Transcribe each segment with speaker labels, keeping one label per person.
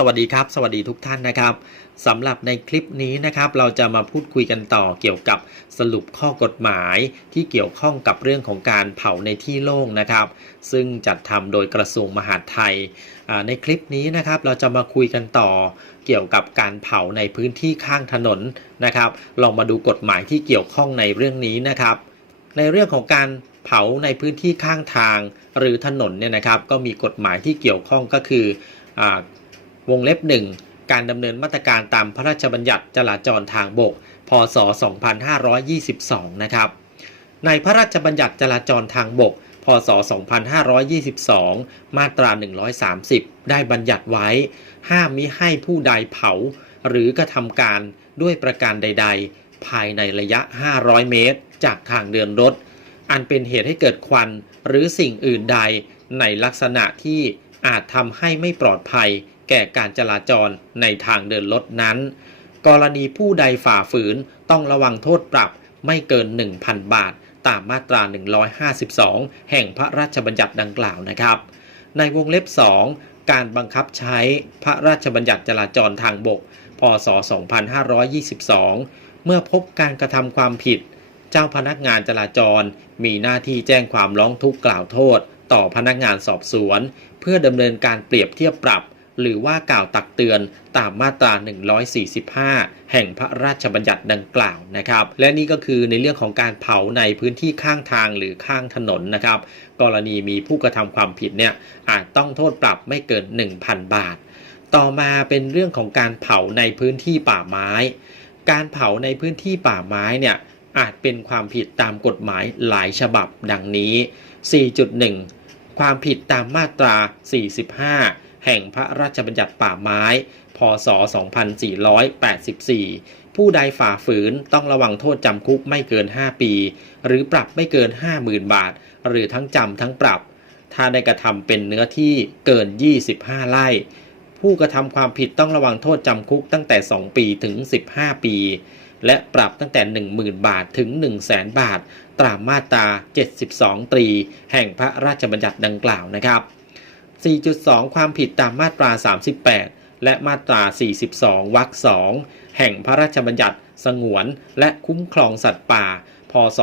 Speaker 1: สวัสดีครับ สวัสดีทุกท่านนะครับสำหรับในคลิปนี้นะครับเราจะมาพูดคุยกันต่อเกี่ยวกับสรุปข้อกฎหมายที่เกี่ยวข้องกับเรื่องของการเผาในที่โล่งนะครับ ซึ่งจัดทำโดยกระทรวงมหาดไทย ในคลิปนี้นะครับเราจะมาคุยกันต่อเกี่ยวกับการเผาในพื้นที่ข้างถนนนะครับลองมาดูกฎหมายที่เกี่ยวข้องในเรื่องนี้นะครับ ในเรื่องของการเผาในพื้นที่ข้างทางหรือถนนเนี่ยนะครับ ก็มีกฎหมายที่เกี่ยวข้องก็คืออ วงเล็บหนึ่งการดำเนินมาตรการตามพระราชบัญญัติจราจรทางบก พศ 2522 นะครับ ในพระราชบัญญัติจราจรทางบก พศ 2522 มาตรา 130 ได้บัญญัติไว้ ห้ามมิให้ผู้ใดเผา หรือกระทำการด้วยประการใด ๆ ภายในระยะ 500 เมตร จากทางเดินรถ อันเป็นเหตุให้เกิดควันหรือสิ่งอื่นใดในลักษณะที่อาจทำให้ไม่ปลอดภัย แก่การจราจรในทางเดินรถนั้น กรณีผู้ใดฝ่าฝืนต้องระวังโทษปรับไม่เกิน 1,000 บาท ตามมาตรา 152 แห่งพระราชบัญญัติดังกล่าวนะครับ ในวงเล็บ 2 การบังคับใช้พระราชบัญญัติจราจรทางบก พศ 2522 เมื่อพบการกระทำความผิด เจ้าพนักงานจราจร มีหน้าที่แจ้งความร้องทุกข์กล่าวโทษ ต่อพนักงานสอบสวน เพื่อดำเนินการเปรียบเทียบปรับ หรือว่ากล่าวตักเตือนตามมาตรา 145 แห่งพระราชบัญญัติดังกล่าวนะครับ และนี่ก็คือในเรื่องของการเผาในพื้นที่ข้างทางหรือข้างถนนนะครับ กรณีมีผู้กระทำความผิดเนี่ยอาจต้องโทษปรับไม่เกิน 1,000 บาท ต่อมาเป็นเรื่องของการเผาในพื้นที่ป่าไม้ การเผาในพื้นที่ป่าไม้เนี่ยอาจเป็นความผิดตามกฎหมายหลายฉบับดังนี้ 4.1 ความผิดตามมาตรา 45 แห่งพระราชบัญญัติป่าไม้ พศ 2484 ผู้ใดฝ่าฝืนต้องระวังโทษจำคุกไม่เกิน 5 ปี หรือปรับไม่เกิน 50,000 บาท หรือทั้งจำทั้งปรับ ถ้าได้กระทำเป็นเนื้อที่เกิน 25 ไร่ ผู้กระทำความผิดต้องระวังโทษจำคุกตั้งแต่ 2 ปีถึง 15 ปีและปรับตั้งแต่ 10,000 บาทถึง 100,000 บาท ตามมาตรา 72 ตรี แห่งพระราชบัญญัติดังกล่าวนะครับ 4.2 ความผิดตามมาตรา 38 และมาตรา 42 วรรค2แห่งพระราชบัญญัติ สงวน และคุ้มครองสัตว์ป่า พศ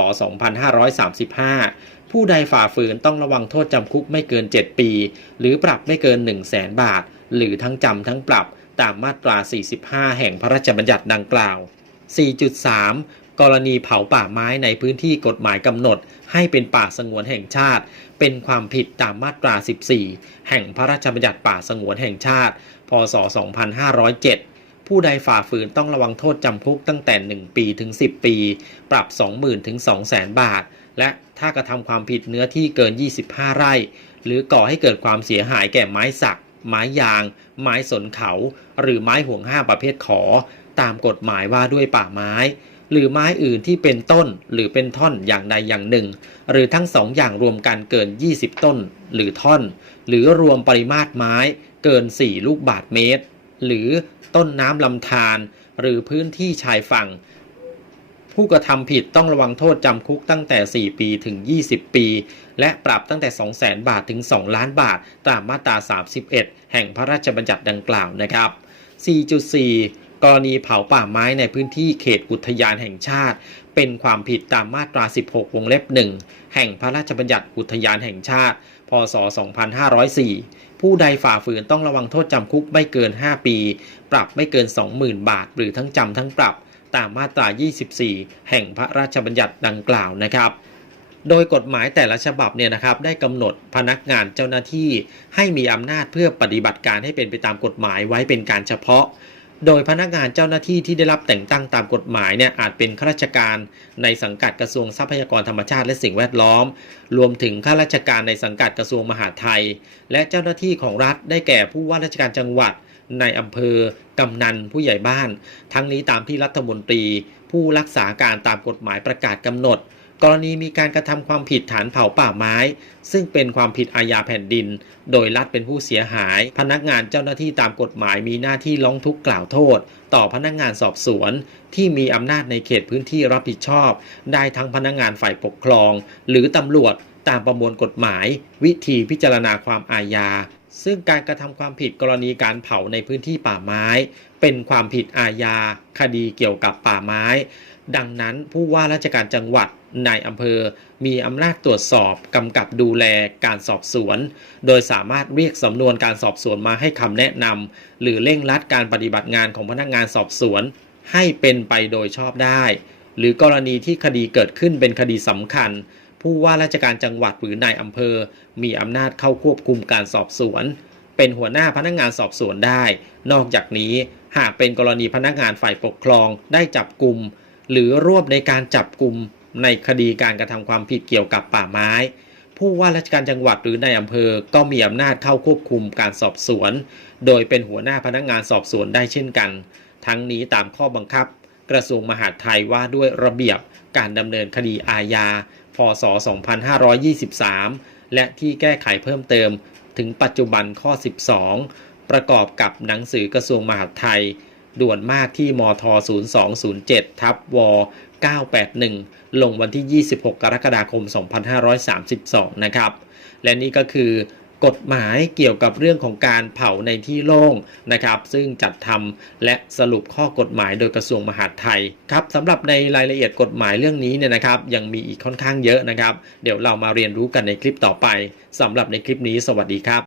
Speaker 1: 2535 ผู้ใดฝ่าฝืนต้องระวังโทษจำคุกไม่เกิน 7 ปี หรือปรับไม่เกิน 1 0 0 0 0แบาท หรือทั้งจำทั้งปรับตามมาตรา 45 แห่งพระราชบัญญัติดังกล่าว 4.3 กรณีเผาป่าไม้ในพื้นที่กฎหมายกำหนด ให้เป็นป่าสงวนแห่งชาติ เป็นความผิดตามมาตรา 14 แห่งพระราชบัญญัติป่าสงวนแห่งชาติ พศ 2507 ผู้ใดฝ่าฝืนต้องระวังโทษจำคุกตั้งแต่ 1 ปีถึง 10 ปี ปรับ 20,000ถึง200,000 บาท และถ้ากระทำความผิดเนื้อที่เกิน 25 ไร่ หรือก่อให้เกิดความเสียหายแก่ไม้สัก ไม้ยาง ไม้สนเขา หรือไม้ห่วงห้าประเภทขอ ตามกฎหมายว่าด้วยป่าไม้ หรือไม้อื่นที่เป็นต้นหรือเป็นท่อนอย่างใดอย่างหนึ่ง หรือทั้งสองอย่างรวมกันเกิน 20 ต้น หรือท่อน หรือรวมปริมาตรไม้เกิน 4 ลูกบาทเมตร หรือต้นน้ำลำธารหรือพื้นที่ชายฝั่ง ผู้กระทำผิดต้องระวังโทษจำคุกตั้งแต่ 4 ปีถึง 20 ปี และปรับตั้งแต่ 200,000 บาทถึง 2 ล้านบาท ตามมาตรา 31 แห่งพระราชบัญญัติดังกล่าวนะครับ 4.4 กรณีเผาป่าไม้ในพื้นที่เขตอุทยานแห่งชาติ เป็นความผิดตามมาตรา 16 วงเล็บ1แห่งพระราชบัญญัติอุทยานแห่งชาติ พศ 2504 ผู้ใดฝ่าฝืนต้องระวังโทษจำคุกไม่เกิน 5 ปี ปรับไม่เกิน 20,000 บาท หรือทั้งจำทั้งปรับตามมาตรา 24 แห่งพระราชบัญญัติดังกล่าวนะครับโดยกฎหมายแต่ละฉบับเนี่ยนะครับได้กำหนดพนักงานเจ้าหน้าที่ให้มีอำนาจเพื่อปฏิบัติการให้เป็นไปตามกฎหมายไว้เป็นการเฉพาะ โดยพนักงานเจ้าหน้าที่ที่ได้รับแต่งตั้งตามกฎหมายเนี่ยอาจเป็นข้าราชการในสังกัดกระทรวงทรัพยากรธรรมชาติและสิ่งแวดล้อม รวมถึงข้าราชการในสังกัดกระทรวงมหาดไทย และเจ้าหน้าที่ของรัฐได้แก่ผู้ว่าราชการจังหวัดในอำเภอกำนันผู้ใหญ่บ้าน ทั้งนี้ตามที่รัฐมนตรี ผู้รักษาการตามกฎหมายประกาศกำหนด กรณีมีการกระทำความผิดฐานเผาป่าไม้ ซึ่งเป็นความผิดอาญาแผ่นดิน โดยรัฐเป็นผู้เสียหาย พนักงานเจ้าหน้าที่ตามกฎหมายมีหน้าที่ร้องทุกข์กล่าวโทษ ต่อพนักงานสอบสวน ที่มีอำนาจในเขตพื้นที่รับผิดชอบ ได้ทั้งพนักงานฝ่ายปกครอง หรือตำรวจตามประมวลกฎหมาย วิธีพิจารณาความอาญา ซึ่งการกระทำความผิดกรณีการเผาในพื้นที่ป่าไม้ เป็นความผิดอาญา คดีเกี่ยวกับป่าไม้ ดังนั้นผู้ว่าราชการจังหวัดนายอำเภอ มีอำนาจตรวจสอบกำกับดูแลการสอบสวน โดยสามารถเรียกสำนวนการสอบสวนมาให้คำแนะนำหรือเร่งรัดการปฏิบัติงานของพนักงานสอบสวน ให้เป็นไปโดยชอบได้ หรือกรณีที่คดีเกิดขึ้นเป็นคดีสำคัญ ผู้ว่าราชการจังหวัดหรือนายอำเภอ มีอำนาจเข้าควบคุมการสอบสวน เป็นหัวหน้าพนักงานสอบสวนได้ นอกจากนี้หากเป็นกรณีพนักงานฝ่ายปกครองได้จับกลุ่มหรือร่วมในการจับกลุ่มในคดีการกระทำความผิดเกี่ยวกับป่าไม้ ผู้ว่าราชการจังหวัดหรือนายอำเภอก็มีอำนาจเข้าควบคุมการสอบสวน โดยเป็นหัวหน้าพนักงานสอบสวนได้เช่นกัน ทั้งนี้ตามข้อบังคับ กระทรวงมหาดไทยว่าด้วยระเบียบการดำเนินคดีอาญา พศ 2523 และที่แก้ไขเพิ่มเติมถึงปัจจุบันข้อ 12 ประกอบกับหนังสือกระทรวงมหาดไทย ด่วนมากที่มท 0207 ทับว 981 ลงวันที่ 26 กรกฎาคม 2532 นะครับ และนี่ก็คือ กฎหมายเกี่ยวกับเรื่องของการเผาในที่โล่งนะครับ ซึ่งจัดทำและสรุปข้อกฎหมายโดยกระทรวงมหาดไทยครับสำหรับในรายละเอียดกฎหมายเรื่องนี้เนี่ยนะครับ ยังมีอีกค่อนข้างเยอะนะครับ เดี๋ยวเรามาเรียนรู้กันในคลิปต่อไปสำหรับในคลิปนี้สวัสดีครับ